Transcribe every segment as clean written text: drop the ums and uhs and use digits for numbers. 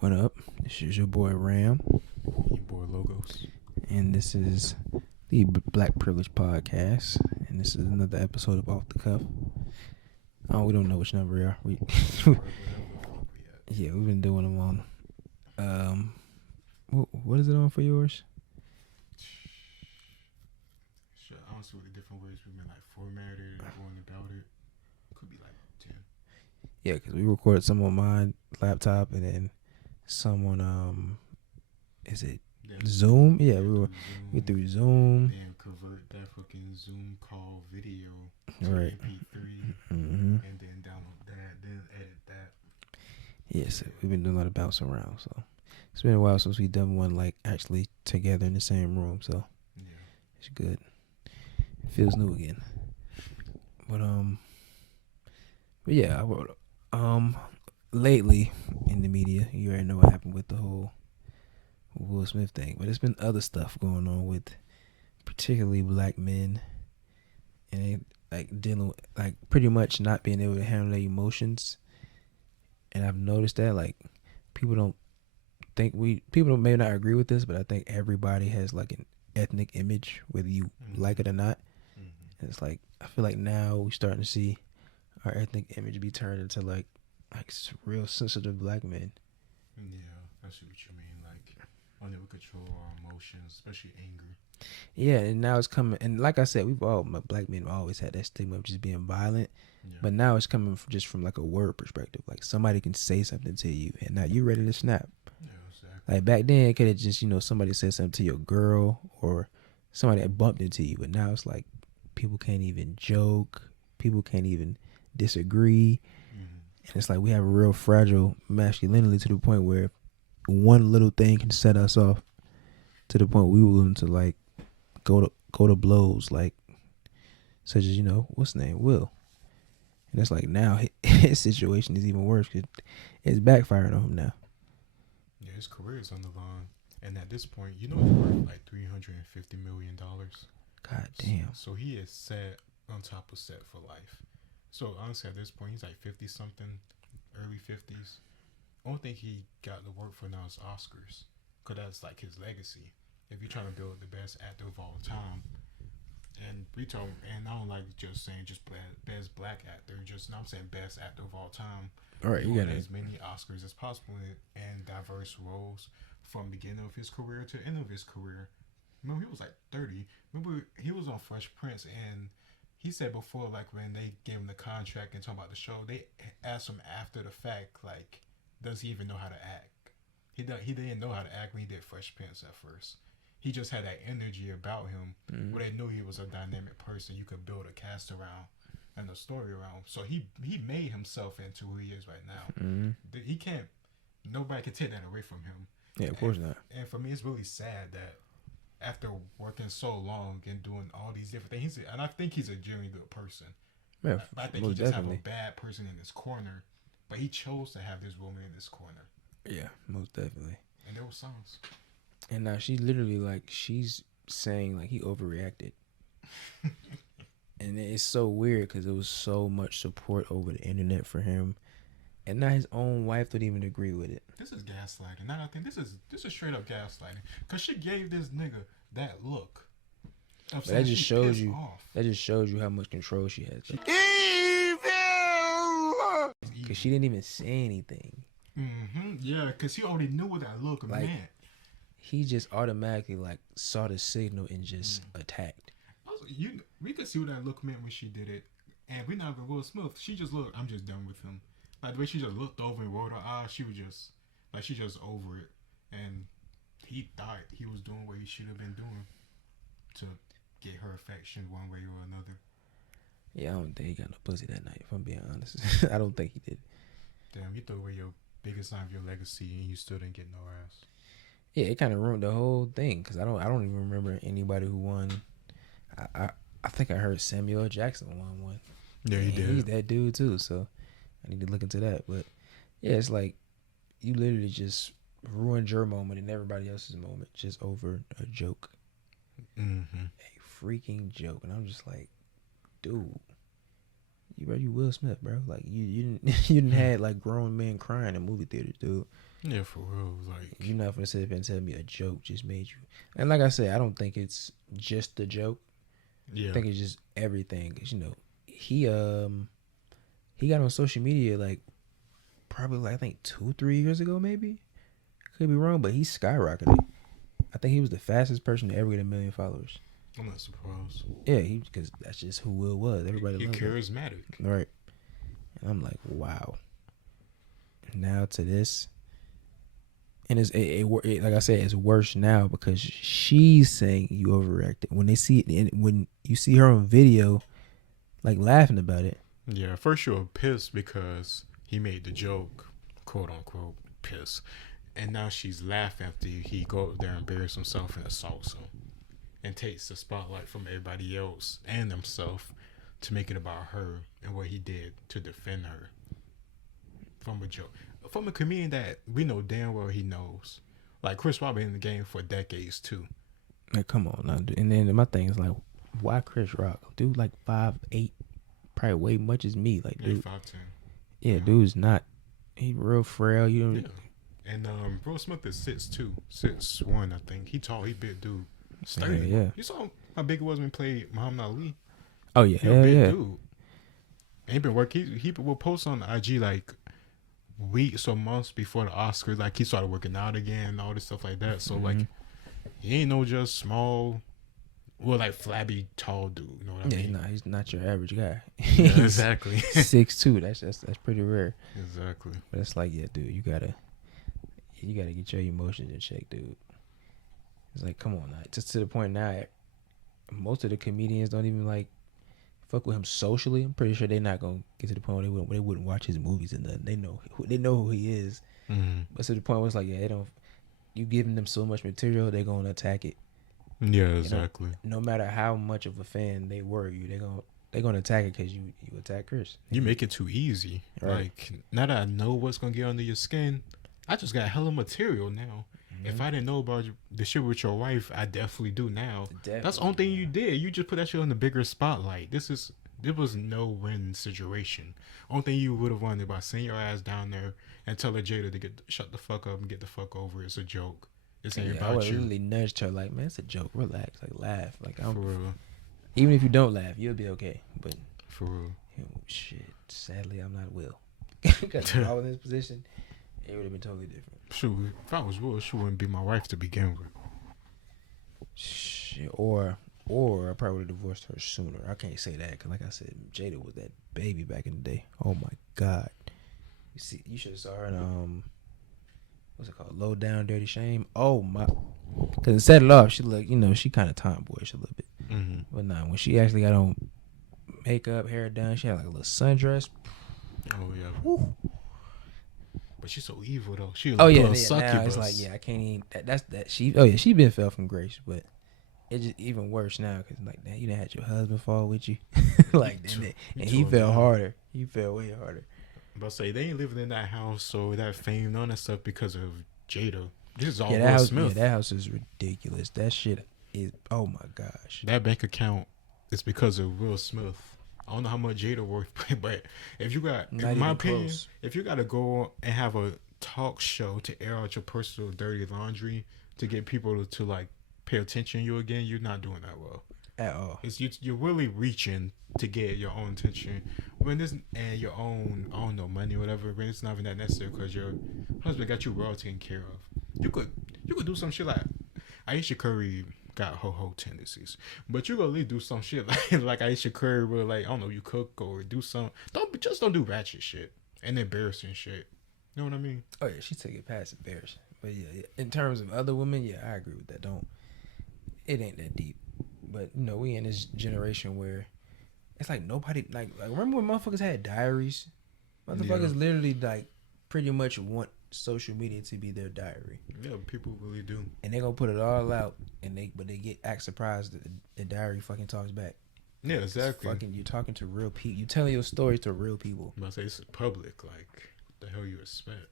What up? This is your boy Ram, Your boy Logos. and this is the Black Privilege Podcast, and this is another episode of Off the Cuff. Oh, we don't know which number we are. Yeah, we've been doing them on. What is it on for yours? Shit, I don't see what the different ways we've been like formatted and going about it. Could be like 10. Yeah, because we recorded some on my laptop, and then some on is it Then Zoom? Yeah, we Zoom, through Zoom. then convert that fucking Zoom call video to Right. MP3, Mm-hmm. and then download that, then edit that. Yes, we've been doing a lot of bouncing around, so it's been a while since we've done one like actually together in the same room, so Yeah. it's good. It feels new again. But yeah, lately in the media, you already know what happened with the whole Will Smith thing, but there's been other stuff going on with particularly black men, and they like dealing with like pretty much not being able to handle their emotions. And I've noticed that like people may not agree with this, but I think everybody has like an ethnic image, whether you like it or not. Mm-hmm. And it's like I feel like now we're starting to see our ethnic image be turned into like real sensitive black men. Yeah, I see what you mean. Like, unable to control our emotions, especially anger. Yeah, and now it's coming. And like I said, black men always had that stigma of just being violent. Yeah. But now it's coming just from like a word perspective. Like somebody can say something to you, and now you're ready to snap. Yeah, exactly. Like back then, it could have just somebody said something to your girl or somebody that bumped into you. But now it's like people can't even joke. People can't even disagree. And it's like we have a real fragile masculinity to the point where one little thing can set us off to the point we were willing to like go to blows, like such as what's his name, Will. And it's like now his situation is even worse because it's backfiring on him now. Yeah, his career is on the line, and at this point, he's worth like $350 million. God damn. So he is set on top of set for life. So honestly, at this point, he's like 50 something, early 50s. Only thing he got to work for now is Oscars, cause that's like his legacy. If you're trying to build the best actor of all time, and I don't like just saying just best black actor, I'm saying best actor of all time. All right, you got as many Oscars as possible in diverse roles from beginning of his career to end of his career. Remember, he was like 30. Remember, he was on Fresh Prince, and he said before, like when they gave him the contract and talking about the show, they asked him after the fact, like, does he even know how to act? He didn't know how to act when he did Fresh Prince at first. He just had that energy about him, where they knew he was a dynamic person you could build a cast around and a story around. So he made himself into who he is right now. He can't. Nobody can take that away from him. Yeah, of course not. And for me, it's really sad that after working so long and doing all these different things, and I think he's a genuinely good person. Yeah, I think he just have a bad person in his corner, but he chose to have this woman in his corner. Yeah, most definitely. And there were songs. And now she literally she's saying like he overreacted. And it's so weird because there was so much support over the internet for him, and now his own wife don't even agree with it. This is gaslighting. Now I think this is straight up gaslighting, cause she gave this nigga that look. But that just shows you. Off. That just shows you how much control she has. Evil. Cause she didn't even say anything. Yeah, cause he already knew what that look meant. He just automatically saw the signal and just attacked. Also, we could see what that look meant when she did it, and we're not gonna Will Smith. She just looked. I'm just done with him. Like the way she just looked over and rolled her eyes. She was just she just over it, and he thought he was doing what he should have been doing to get her affection one way or another. Yeah, I don't think he got no pussy that night. If I'm being honest, I don't think he did. Damn, you threw away your biggest sign of your legacy, and you still didn't get no ass. Yeah, it kind of ruined the whole thing because I don't even remember anybody who won. I think I heard Samuel L. Jackson won one. Yeah, he did. He's that dude too, so I need to look into that. But yeah, it's like you literally just ruined your moment and everybody else's moment just over a joke. A freaking joke. And I'm just like, dude, you Will Smith, bro. Like you didn't you didn't had like grown men crying in movie theaters, dude. Yeah, for real. Like You're not gonna sit up and tell me a joke just made you. And like I said, I don't think it's just the joke. yeah, I think it's just everything. 'Cause, he got on social media like probably like I think 2-3 years ago, maybe. Could be wrong, but he's skyrocketed. I think he was the fastest person to ever get 1 million followers. I'm not surprised. Yeah, because that's just who Will was. Everybody He loved him. charismatic. Right. And I'm like, wow. Now to this. And like I said, it's worse now because she's saying you overreacted. When they see it, and when you see her on video, like laughing about it. Yeah, first you were pissed because he made the joke, quote unquote, pissed. And now she's laughing after he goes there and buries himself and assaults him. And takes the spotlight from everybody else and himself to make it about her and what he did to defend her from a joke. From a comedian that we know damn well he knows. Like Chris Rock been in the game for decades too. Like, come on now, dude. And then my thing is like, why Chris Rock? Dude, like 5'8", probably way much as me. Like, dude, 5'10". yeah, dude's not. He real frail. You know. Yeah. And Will Smith is 6'2", 6'1", I think. He tall, he big dude. Sturdy. Yeah. You saw how big it was when he played Muhammad Ali. Oh yeah, He a big yeah. dude. And he been working. He will post on IG like weeks or months before the Oscars. Like he started working out again and all this stuff like that. So like, he ain't no just small, well like flabby tall dude. You know what I mean? Yeah, he's not your average guy. Yeah, exactly. 6'2". That's pretty rare. Exactly. But it's like, yeah, dude, you gotta get your emotions in check, dude. It's like, come on, now. Just to the point now, most of the comedians don't even like fuck with him socially. I'm pretty sure they're not gonna get to the point where they wouldn't watch his movies and nothing. They know who he is. Mm-hmm. But to the point where it's like, yeah, they don't. You giving them so much material, they're gonna attack it. Yeah, exactly. No matter how much of a fan they were, they're gonna attack it because you attack Chris. You make it too easy. Right. Like now that I know what's gonna get under your skin, I just got hella material now. Mm-hmm. If I didn't know about the shit with your wife, I definitely do now. Definitely. That's the only thing you did. You just put that shit on the bigger spotlight. This was no win situation. Only thing you would have wanted by sending your ass down there and tell her Jada to shut the fuck up and get the fuck over it. It's a joke. This ain't about I would you. literally nudged her like, man, it's a joke. Relax, like laugh, like For real. Even if you don't laugh, you'll be okay. But for real, shit. Sadly, I'm not Will. Because if I was in this position, it would have been totally different. Shoot, if I was Will, she wouldn't be my wife to begin with. Shit, or I probably would have divorced her sooner. I can't say that because, like I said, Jada was that baby back in the day. Oh my God. You should have saw her in what's it called? Low Down Dirty Shame. Oh my. Because it set it off. She looked, she kind of tomboyish a little bit. Mm-hmm. But nah, when she actually got on makeup, hair done, she had like a little sundress. Oh yeah. Woo. But she's so evil though. She now succubus. it's like, yeah, I can't even. That's she. Oh yeah, she been fell from grace, but it's just even worse now because like you done had your husband fall with you, like and he fell harder. He fell way harder. But say they ain't living in that house, so that fame, none of that stuff because of Jada. This is all that Will house, Smith. Yeah, that house is ridiculous. That shit is. Oh my gosh. That bank account is because of Will Smith. I don't know how much Jada worth, but if you got, in my opinion, if you got to go and have a talk show to air out your personal dirty laundry to get people to like pay attention to you again, you're not doing that well at all. You're really reaching to get your own attention when this and your own, I don't know, money or whatever. When it's not even that necessary because your husband got you well taken care of. You could do some shit like Aisha Curry got ho tendencies, but you gonna at least do some shit like Aisha Curry where like, I don't know, you cook or do some. Don't do ratchet shit and embarrassing shit. You know what I mean? Oh yeah, she take it past embarrassing. But yeah, in terms of other women, yeah, I agree with that. It ain't that deep. But we in this generation where it's like nobody like remember when motherfuckers had diaries? Motherfuckers literally like pretty much want social media to be their diary. Yeah, people really do. And they gonna put it all out and they act surprised that the diary fucking talks back. Yeah, exactly. You're talking to real people. You telling your stories to real people. I say it's public, like the hell you expect.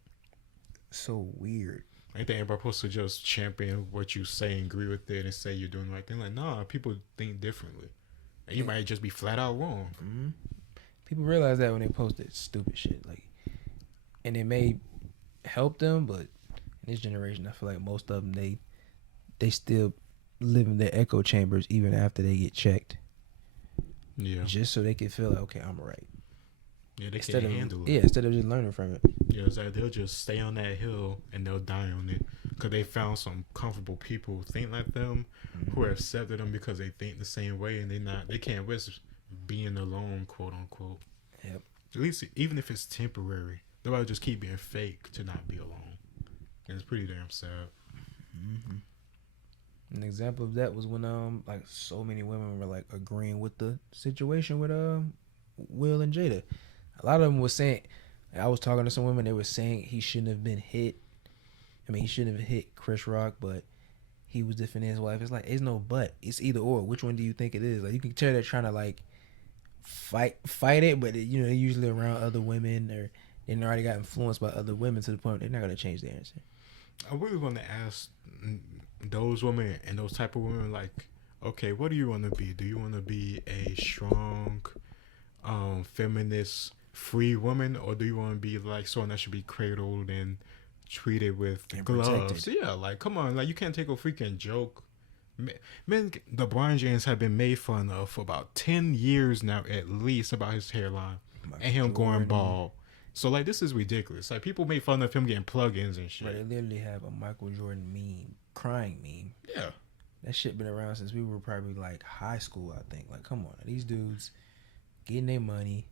So weird. I think everybody supposed to just champion what you say and agree with it and say you're doing the right thing. Like, nah, people think differently. And you might just be flat out wrong. Mm-hmm. People realize that when they post that stupid shit, like, and it may help them, but in this generation, I feel like most of them they still live in their echo chambers even after they get checked. Yeah. Just so they can feel like, okay, I'm right. Yeah, they can't handle it. Yeah, instead of just learning from it. Yeah, it's like they'll just stay on that hill and they'll die on it because they found some comfortable people who think like them, who have accepted them because they think the same way, and they can't risk being alone, quote unquote. Yep. At least even if it's temporary, they'll rather just keep being fake to not be alone. And it's pretty damn sad. An example of that was when like so many women were like agreeing with the situation with Will and Jada. A lot of them were saying, I was talking to some women, they were saying he shouldn't have been hit. I mean, he shouldn't have hit Chris Rock, but he was defending his wife. It's like, it's no but. It's either or. Which one do you think it is? Like, you can tell they're trying to like fight it, but you know, they're usually around other women, or they already got influenced by other women to the point they're not gonna change their answer. I really want to ask those women and those type of women, like, okay, what do you want to be? Do you want to be a strong, feminist, free woman, or do you want to be like someone that should be cradled and treated with gloves? Protected. Yeah, like, come on, like, you can't take a freaking joke. Men, LeBron James have been made fun of for about 10 years now, at least, about his hairline and him going bald. So, like, this is ridiculous. Like, people make fun of him getting plugins and shit. But they literally have a Michael Jordan meme, crying meme. Yeah. That shit been around since we were probably, like, high school, I think. Like, come on. These dudes getting their money,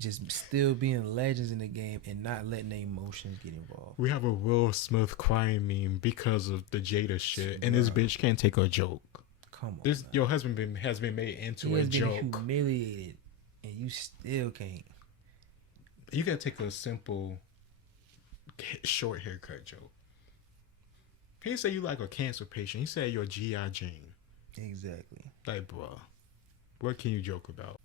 just still being legends in the game and not letting their emotions get involved. We have a Will Smith crying meme because of the Jada shit, and this bitch can't take a joke. Come on. This your husband has been made into a joke. Been humiliated, and you still can't. You gotta take a simple, short haircut joke. He said you like a cancer patient. He said you're G.I. Jane. Exactly. Like, bruh, what can you joke about?